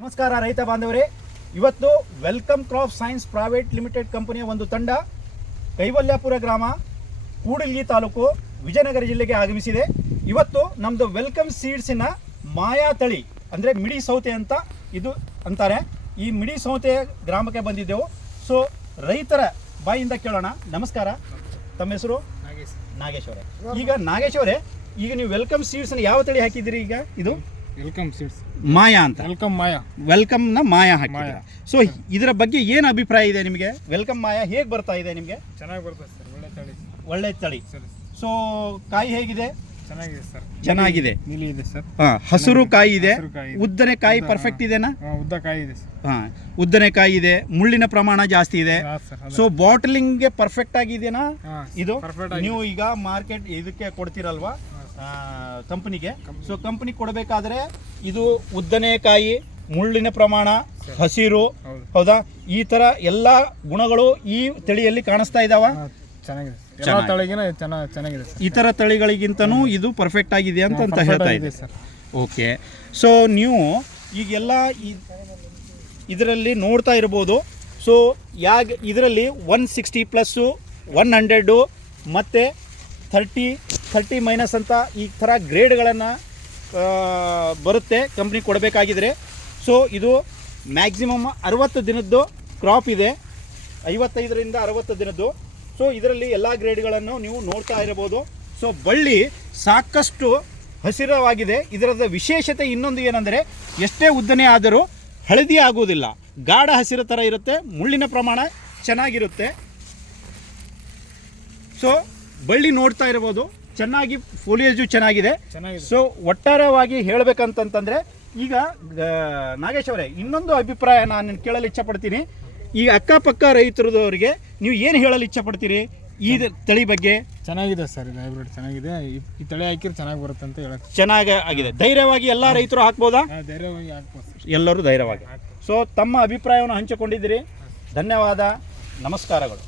ನಮಸ್ಕಾರ ರೈತ ಬಾಂಧವರೇ, ಇವತ್ತು welcome crop science private limited ಕಂಪನಿಯ ಒಂದು ತಂಡ ಕೈವಲ್ಯಾಪುರ ಗ್ರಾಮ, ಕೂಡಲಗಿ ತಾಲೂಕು, ವಿಜಯನಗರ ಜಿಲ್ಲೆಗೆ ಆಗಮಿಸಿದೆ. ಇವತ್ತು ನಮ್ಮದು ವೆಲ್ಕಮ್ ಸೀಡ್ಸಿನ ಮಾಯಾ ತಳಿ ಅಂದರೆ ಮಿಡಿ ಸೌತೆ ಅಂತ ಇದು ಅಂತಾರೆ. ಈ ಮಿಡಿ ಸೌತೆ ಗ್ರಾಮಕ್ಕೆ ಬಂದಿದ್ದೆವು. ಸೊ ರೈತರ ಬಾಯಿಂದ ಕೇಳೋಣ. ನಮಸ್ಕಾರ, ತಮ್ಮ ಹೆಸರು? ನಾಗೇಶ್ ಅವರೇ. ಈಗ ನಾಗೇಶ್ ಅವರೇ, ಈಗ ನೀವು ವೆಲ್ಕಮ್ ಸೀಡ್ಸ್ನ ಯಾವ ತಳಿ ಹಾಕಿದ್ದೀರಿ? ಈಗ ಇದು ವೆಲ್ಕಮ್ ಸೀಡ್ಸ್ ಮಾಯಾ ಅಂತ. ವೆಲ್ಕಮ್ ಮಾಯಾ ಹಾಕಿದ್ದೀರಾ. ಸೊ ಇದರ ಬಗ್ಗೆ ಏನು ಅಭಿಪ್ರಾಯ ಇದೆ ನಿಮಗೆ? ವೆಲ್ಕಮ್ ಮಾಯಾ ಹೇಗೆ ಬರ್ತಾ ಇದೆ ನಿಮಗೆ? ಚೆನ್ನಾಗಿ ಬರ್ತದೆ ಸರ್, ಒಳ್ಳೆ ತಳಿ. ಒಳ್ಳೆ ತಳಿ. ಸೊ ಕಾಯಿ ಹೇಗಿದೆ? ಚೆನ್ನಾಗಿದೆ ಸರ್, ಚೆನ್ನಾಗಿದೆ. ನೀಲಿ ಇದೆ ಸರ್. ಹಸಿರು ಕಾಯಿ ಇದೆ. ಉದ್ದನೆ ಕಾಯಿ ಪರ್ಫೆಕ್ಟ್ ಇದೆನಾ? ಉದ್ದ ಕಾಯಿ ಇದೆ ಸರ್. ಉದ್ದನೆ ಕಾಯಿ ಇದೆ. ಮುಳ್ಳಿನ ಪ್ರಮಾಣ ಜಾಸ್ತಿ ಇದೆ. ಸೊ ಬಾಟಲಿಂಗ್ಗೆ ಪರ್ಫೆಕ್ಟ್ ಆಗಿದೆನಾ ಇದು? ನೀವು ಈಗ ಮಾರ್ಕೆಟ್ ಇದಕ್ಕೆ ಕೊಡ್ತೀರಲ್ವಾ ಕಂಪನಿಗೆ? ಸೊ ಕಂಪನಿ ಕೊಡಬೇಕಾದ್ರೆ ಇದು ಉದ್ದನೆ ಕಾಯಿ, ಮುಳ್ಳಿನ ಪ್ರಮಾಣ, ಹಸಿರು, ಹೌದಾ? ಈ ತರ ಎಲ್ಲ ಗುಣಗಳು ಈ ತಳಿಯಲ್ಲಿ ಕಾಣಿಸ್ತಾ ಇದಾವ. ಚೆನ್ನಾಗಿದೆ, ಈ ತರ ತಳಿಗಳಿಗಿಂತನೂ ಇದು ಪರ್ಫೆಕ್ಟ್ ಆಗಿದೆ ಅಂತ ಹೇಳ್ತಾ ಇದೆ ಸರ್. ಓಕೆ. ಸೊ ನೀವು ಈಗೆಲ್ಲ ಇದರಲ್ಲಿ ನೋಡ್ತಾ ಇರ್ಬೋದು. ಸೊ ಇದರಲ್ಲಿ 160 ಪ್ಲಸ್ಸು, 100 ಮತ್ತು 30 ಮೈನಸ್ ಅಂತ ಈ ಥರ ಗ್ರೇಡ್ಗಳನ್ನು ಬರುತ್ತೆ ಕಂಪ್ನಿ ಕೊಡಬೇಕಾಗಿದ್ರೆ. ಸೊ ಇದು ಮ್ಯಾಕ್ಸಿಮಮ್ 60 ದಿನದ್ದು ಕ್ರಾಪ್ ಇದೆ, 55ರಿಂದ 60 ದಿನದ್ದು. ಸೊ ಇದರಲ್ಲಿ ಎಲ್ಲ ಗ್ರೇಡ್ಗಳನ್ನು ನೀವು ನೋಡ್ತಾ ಇರಬಹುದು. ಸೊ ಬಳ್ಳಿ ಸಾಕಷ್ಟು ಹಸಿರವಾಗಿದೆ. ಇದರದ ವಿಶೇಷತೆ ಇನ್ನೊಂದು ಏನಂದರೆ, ಎಷ್ಟೇ ಉದ್ದನೆ ಆದರೂ ಹಳದಿ ಆಗುವುದಿಲ್ಲ, ಗಾಢ ಹಸಿರು ಥರ ಇರುತ್ತೆ. ಮುಳ್ಳಿನ ಪ್ರಮಾಣ ಚೆನ್ನಾಗಿರುತ್ತೆ. ಸೊ ಬಳ್ಳಿ ನೋಡ್ತಾ ಇರ್ಬೋದು, ಚೆನ್ನಾಗಿ ಫೋಲಿಯೇಜು ಚೆನ್ನಾಗಿದೆ. ಸೊ ಒಟ್ಟಾರೆಯಾಗಿ ಹೇಳಬೇಕಂತಂದರೆ, ಈಗ ನಾಗೇಶ್ ಅವರೇ, ಇನ್ನೊಂದು ಅಭಿಪ್ರಾಯ ನಾನು ಕೇಳಲು ಇಚ್ಛಪಡ್ತೀನಿ. ಈ ಅಕ್ಕಪಕ್ಕ ರೈತರದವರಿಗೆ ನೀವು ಏನು ಹೇಳಲು ಇಚ್ಛಪಡ್ತೀರಿ ಈ ತಳಿ ಬಗ್ಗೆ? ಚೆನ್ನಾಗಿದೆ ಸರ್, ಇದು ಹೈಬ್ರಿಡ್ ಚೆನ್ನಾಗಿದೆ. ಈ ತಳಿ ಹಾಕಿದ್ರೆ ಚೆನ್ನಾಗಿ ಬರುತ್ತೆ ಅಂತ ಹೇಳಕ್ಕೆ ಚೆನ್ನಾಗಿ ಆಗಿದೆ. ಧೈರ್ಯವಾಗಿ ಎಲ್ಲ ರೈತರು ಹಾಕ್ಬೋದಾ? ಧೈರ್ಯವಾಗಿ ಹಾಕ್ಬೋದು, ಎಲ್ಲರೂ ಧೈರ್ಯವಾಗಿ. ಸೊ ತಮ್ಮ ಅಭಿಪ್ರಾಯವನ್ನು ಹಂಚಿಕೊಂಡಿದ್ದೀರಿ. ಧನ್ಯವಾದ, ನಮಸ್ಕಾರಗಳು.